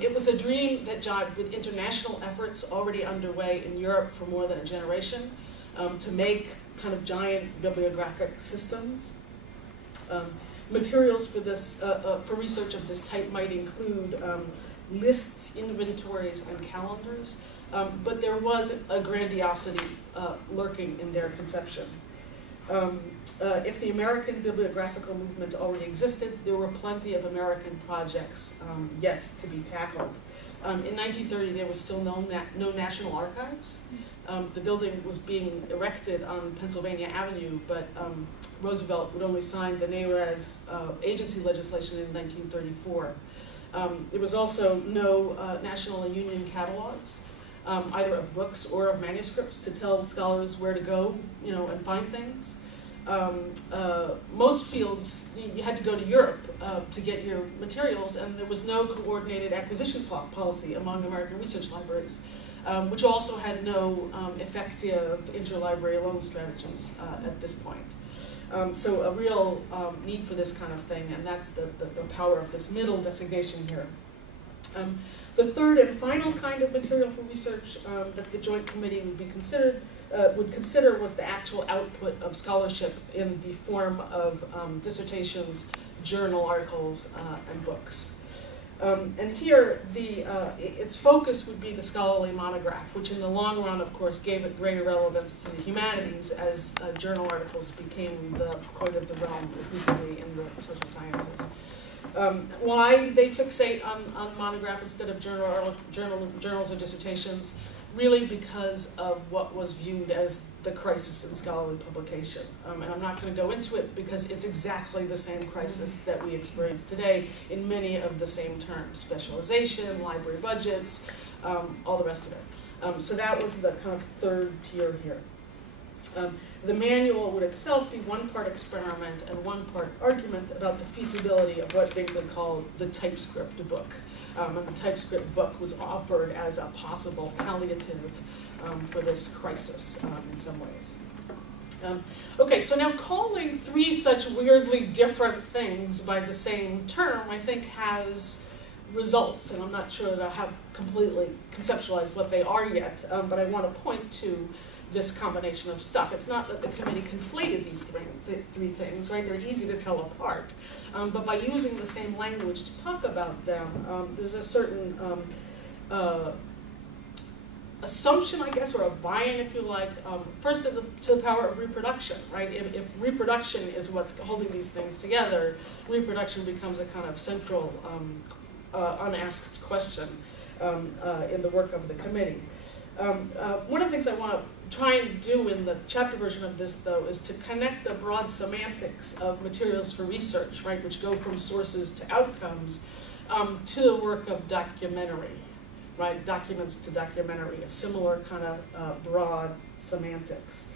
It was a dream that jived with international efforts already underway in Europe for more than a generation to make kind of giant bibliographic systems. Materials for this, for research of this type might include lists, inventories, and calendars, but there was a grandiosity lurking in their conception. If the American bibliographical movement already existed, there were plenty of American projects yet to be tackled. In 1930, there was still no National Archives. The building was being erected on Pennsylvania Avenue, but Roosevelt would only sign the NARAS agency legislation in 1934. There was also no National and Union catalogs, either of books or of manuscripts to tell scholars where to go, and find things. Most fields, you had to go to Europe to get your materials, and there was no coordinated acquisition policy among American research libraries, which also had no effective interlibrary loan strategies at this point. So a real need for this kind of thing, and that's the power of this middle designation here. The third and final kind of material for research that the Joint Committee would consider was the actual output of scholarship in the form of dissertations, journal articles, and books. And here, its focus would be the scholarly monograph, which in the long run, of course, gave it greater relevance to the humanities as journal articles became the coin of the realm, increasingly in the social sciences. Why they fixate on monograph instead of journals or dissertations? Really because of what was viewed as the crisis in scholarly publication. And I'm not going to go into it because it's exactly the same crisis that we experience today in many of the same terms: specialization, library budgets, all the rest of it. So that was the kind of third tier here. The manual would itself be one part experiment and one part argument about the feasibility of what Binkley called the Typescript book. And the Typescript book was offered as a possible palliative for this crisis in some ways. Okay, so now calling three such weirdly different things by the same term, I think, has results, and I'm not sure that I have completely conceptualized what they are yet, but I want to point to this combination of stuff. It's not that the committee conflated these three things, right? They're easy to tell apart. But by using the same language to talk about them, there's a certain assumption, I guess, or a buy-in, if you like, first to the power of reproduction, right? If reproduction is what's holding these things together, reproduction becomes a kind of central unasked question in the work of the committee. One of the things I want to try and do in the chapter version of this, though, is to connect the broad semantics of materials for research, right, which go from sources to outcomes, to the work of documentary, right, documents to documentary, a similar kind of broad semantics.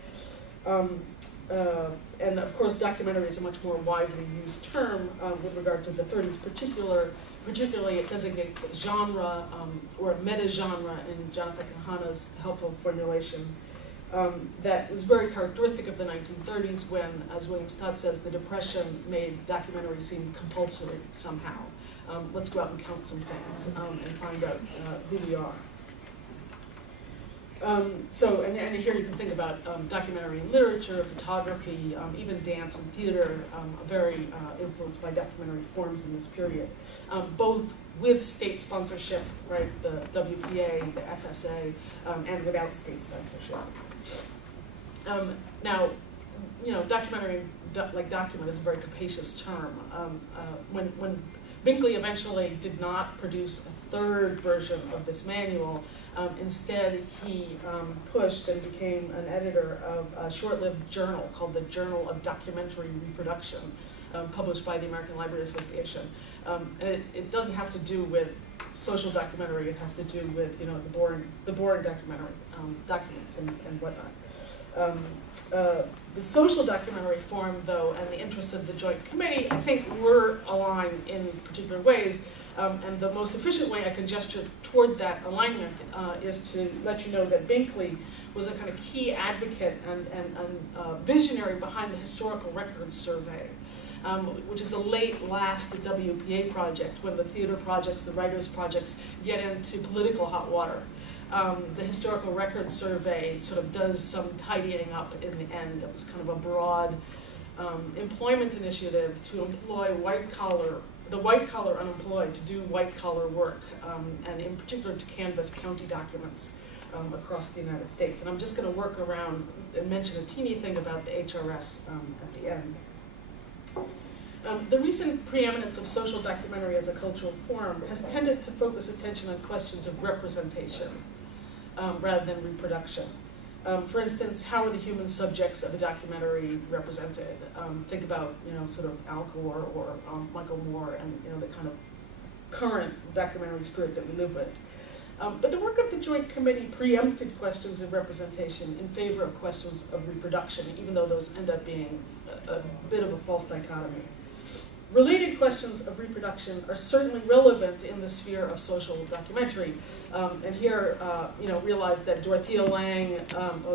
And of course, documentary is a much more widely used term with regard to the 30s particularly it designates a genre or a meta-genre in Jonathan Kahana's helpful formulation that was very characteristic of the 1930s when, as William Stott says, the Depression made documentary seem compulsory somehow. Let's go out and count some things and find out who we are. So, and here you can think about documentary in literature, photography, even dance and theater, very influenced by documentary forms in this period, both with state sponsorship, right, the WPA, the FSA, and without state sponsorship. Now, documentary, like document, is a very capacious term. When Binkley eventually did not produce a third version of this manual, instead, he pushed and became an editor of a short-lived journal called the Journal of Documentary Reproduction, published by the American Library Association. And it doesn't have to do with social documentary. It has to do with the boring documentary documents and whatnot. The social documentary form, though, and the interests of the Joint Committee, I think were aligned in particular ways. And the most efficient way I can gesture toward that alignment is to let you know that Binkley was a kind of key advocate and visionary behind the Historical Records Survey. which is a last WPA project, when the theater projects, the writers' projects get into political hot water. The Historical Records Survey sort of does some tidying up in the end. It was kind of a broad employment initiative to employ the white-collar unemployed to do white-collar work, and in particular to canvass county documents across the United States. And I'm just going to work around and mention a teeny thing about the HRS at the end. The recent preeminence of social documentary as a cultural form has tended to focus attention on questions of representation rather than reproduction. For instance, how are the human subjects of a documentary represented? Think about, sort of Al Gore or Michael Moore and, the kind of current documentary spirit that we live with. But the work of the Joint Committee preempted questions of representation in favor of questions of reproduction, even though those end up being a bit of a false dichotomy. Related questions of reproduction are certainly relevant in the sphere of social documentary. And here, realize that Dorothea Lange,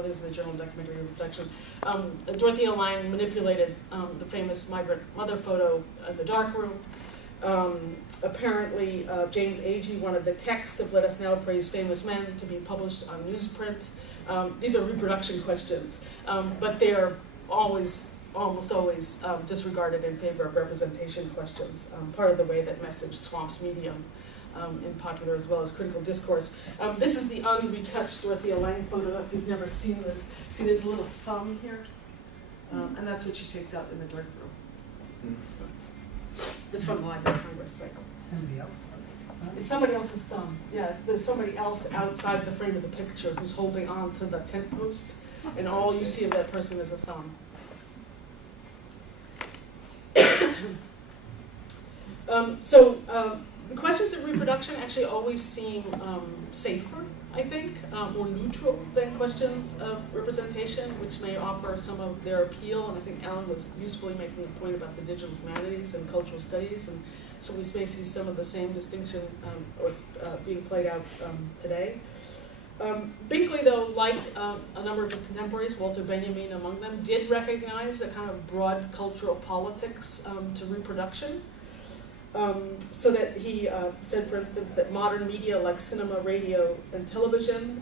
this is the Journal of Documentary Reproduction, Dorothea Lange manipulated the famous migrant mother photo in the darkroom. Apparently, James Agee wanted the text of Let Us Now Praise Famous Men to be published on newsprint. These are reproduction questions, but they're almost always disregarded in favor of representation questions, part of the way that message swamps medium in popular as well as critical discourse. This is the unretouched Dorothea Lange photo. If you've never seen this, see there's a little thumb here? And that's what she takes out in the dark room. It's from the Library of Congress cycle. Somebody else. It's somebody else's thumb. Yeah, there's somebody else outside the frame of the picture who's holding on to the tent post, and all you see of that person is a thumb. The questions of reproduction actually always seem safer, I think, more neutral than questions of representation, which may offer some of their appeal. And I think Alan was usefully making a point about the digital humanities and cultural studies, and so we may see some of the same distinction being played out today. Binkley, though, like a number of his contemporaries, Walter Benjamin among them, did recognize a kind of broad cultural politics to reproduction. So that he said, for instance, that modern media like cinema, radio, and television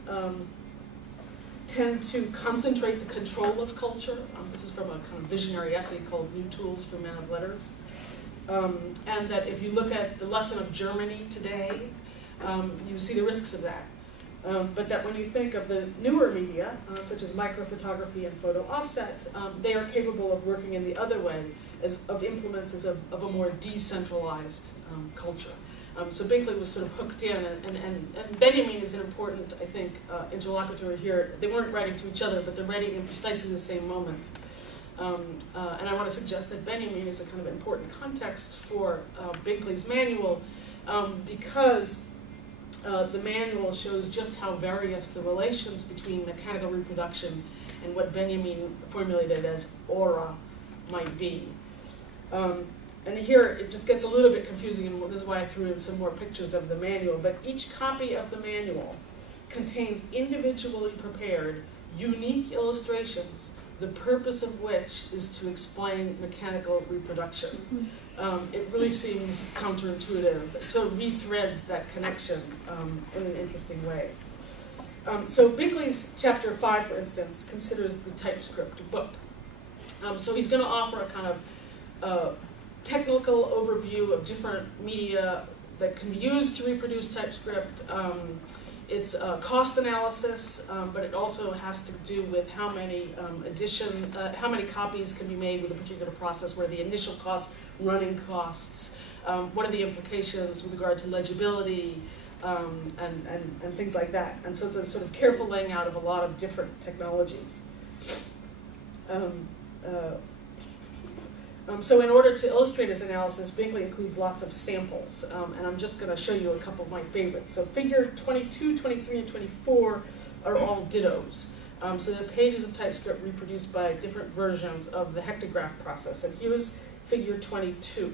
tend to concentrate the control of culture. This is from a kind of visionary essay called New Tools for Men of Letters. And that if you look at the lesson of Germany today, you see the risks of that. But that when you think of the newer media, such as microphotography and photo offset, they are capable of working in the other way, of implements of a more decentralized culture. So Binkley was sort of hooked in, and Benjamin is an important, I think, interlocutor here. They weren't writing to each other, but they're writing in precisely the same moment. And I want to suggest that Benjamin is a kind of important context for Binkley's manual, because the manual shows just how various the relations between mechanical reproduction and what Benjamin formulated as aura might be. And here it just gets a little bit confusing, and this is why I threw in some more pictures of the manual, but each copy of the manual contains individually prepared, unique illustrations, the purpose of which is to explain mechanical reproduction. It really seems counterintuitive. It sort of rethreads that connection in an interesting way. So Binkley's chapter 5, for instance, considers the Typescript book. So he's going to offer a kind of technical overview of different media that can be used to reproduce Typescript. It's a cost analysis, but it also has to do with how many how many copies can be made with a particular process, where the initial costs, running costs, what are the implications with regard to legibility, and things like that. And so it's a sort of careful laying out of a lot of different technologies. So in order to illustrate his analysis, Binkley includes lots of samples, and I'm just going to show you a couple of my favorites. So figure 22, 23, and 24 are all dittos. So they're pages of Typescript reproduced by different versions of the hectograph process. And here's figure 22.